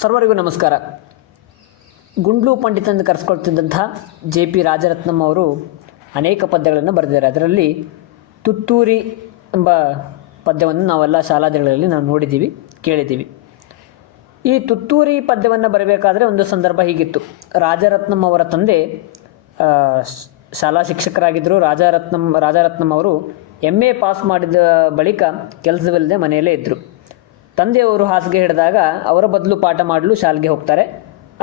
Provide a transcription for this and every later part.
ಸರ್ವರಿಗೂ ನಮಸ್ಕಾರ. ಗುಂಡ್ಲು ಪಂಡಿತ ಎಂದು ಕರೆಸ್ಕೊಳ್ತಿದ್ದಂತಹ ಜೆ.ಪಿ. ರಾಜರತ್ನಂ ಅವರು ಅನೇಕ ಪದ್ಯಗಳನ್ನು ಬರೆದಿದ್ದಾರೆ. ಅದರಲ್ಲಿ ತುತ್ತೂರಿ ಎಂಬ ಪದ್ಯವನ್ನು ನಾವೆಲ್ಲ ಶಾಲಾದಿಗಳಲ್ಲಿ ನಾವು ನೋಡಿದ್ದೀವಿ, ಕೇಳಿದ್ದೀವಿ. ಈ ತುತ್ತೂರಿ ಪದ್ಯವನ್ನು ಬರಬೇಕಾದ್ರೆ ಒಂದು ಸಂದರ್ಭ ಹೀಗಿತ್ತು. ರಾಜರತ್ನಂ ಅವರ ತಂದೆ ಶಾಲಾ ಶಿಕ್ಷಕರಾಗಿದ್ದರು. ರಾಜರತ್ನಂ ಅವರು MA ಪಾಸ್ ಮಾಡಿದ ಬಳಿಕ ಕೆಲಸವಿಲ್ಲದೆ ಮನೆಯಲ್ಲೇ ಇದ್ದರು. ತಂದೆಯವರು ಹಾಸಿಗೆ ಹಿಡಿದಾಗ ಅವರ ಬದಲು ಪಾಠ ಮಾಡಲು ಶಾಲೆಗೆ ಹೋಗ್ತಾರೆ.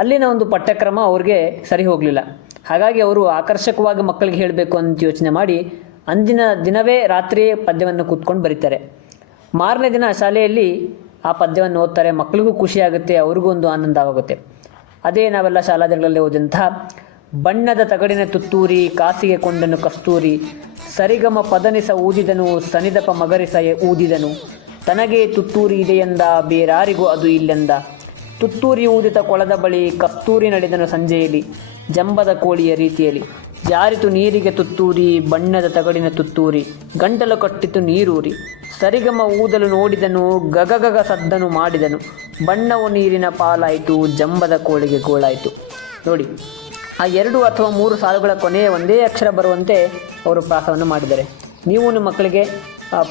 ಅಲ್ಲಿನ ಒಂದು ಪಠ್ಯಕ್ರಮ ಅವ್ರಿಗೆ ಸರಿ ಹೋಗಲಿಲ್ಲ. ಹಾಗಾಗಿ ಅವರು ಆಕರ್ಷಕವಾಗಿ ಮಕ್ಕಳಿಗೆ ಹೇಳಬೇಕು ಅಂತ ಯೋಚನೆ ಮಾಡಿ ಅಂದಿನ ದಿನವೇ ರಾತ್ರಿಯೇ ಪದ್ಯವನ್ನು ಕೂತ್ಕೊಂಡು ಬರೀತಾರೆ. ಮಾರನೇ ದಿನ ಶಾಲೆಯಲ್ಲಿ ಆ ಪದ್ಯವನ್ನು ಓದ್ತಾರೆ. ಮಕ್ಕಳಿಗೂ ಖುಷಿಯಾಗುತ್ತೆ, ಅವ್ರಿಗೂ ಒಂದು ಆನಂದವಾಗುತ್ತೆ. ಅದೇ ನಾವೆಲ್ಲ ಶಾಲಾದಿಗಳಲ್ಲಿ ಓದಿದಂತಹ ಬಣ್ಣದ ತಗಡಿನ ತುತ್ತೂರಿ ಕಾಸಿಗೆ ಕೊಂಡನು ಕಸ್ತೂರಿ, ಸರಿಗಮ ಪದನಿಸ ಊದಿದನು ಸನಿದಪ ಮಗರಿಸ ಊದಿದನು, ತನಗೆ ತುತ್ತೂರಿ ಇದೆಯೆಂದ ಬೇರಾರಿಗೂ ಅದು ಇಲ್ಲೆಂದ, ತುತ್ತೂರಿ ಊದಿತ ಕೊಳದ ಬಳಿ ಕಸ್ತೂರಿ ನಡೆದನು ಸಂಜೆಯಲ್ಲಿ, ಜಂಬದ ಕೋಳಿಯ ರೀತಿಯಲ್ಲಿ, ಜಾರಿತು ನೀರಿಗೆ ತುತ್ತೂರಿ ಬಣ್ಣದ ತಗಡಿನ ತುತ್ತೂರಿ, ಗಂಟಲು ಕಟ್ಟಿತು ನೀರೂರಿ, ಸರಿಗಮ ಊದಲು ನೋಡಿದನು ಗಗಗಗ ಸದ್ದನು ಮಾಡಿದನು, ಬಣ್ಣವು ನೀರಿನ ಪಾಲಾಯಿತು ಜಂಬದ ಕೋಳಿಗೆ ಗೋಳಾಯಿತು. ನೋಡಿ, ಆ 2 ಅಥವಾ 3 ಸಾಲುಗಳ ಕೊನೆಯ ಒಂದೇ ಅಕ್ಷರ ಬರುವಂತೆ ಅವರು ಪ್ರಾಸವನ್ನು ಮಾಡಿದ್ದಾರೆ. ನೀವು ನಿಮ್ಮ ಮಕ್ಕಳಿಗೆ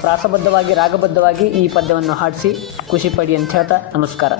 ಪ್ರಾಸಬದ್ಧವಾಗಿ ರಾಗಬದ್ಧವಾಗಿ ಈ ಪದ್ಯವನ್ನು ಹಾಡಿಸಿ ಖುಷಿಪಡಿ ಅಂತ ಹೇಳ್ತಾ ನಮಸ್ಕಾರ.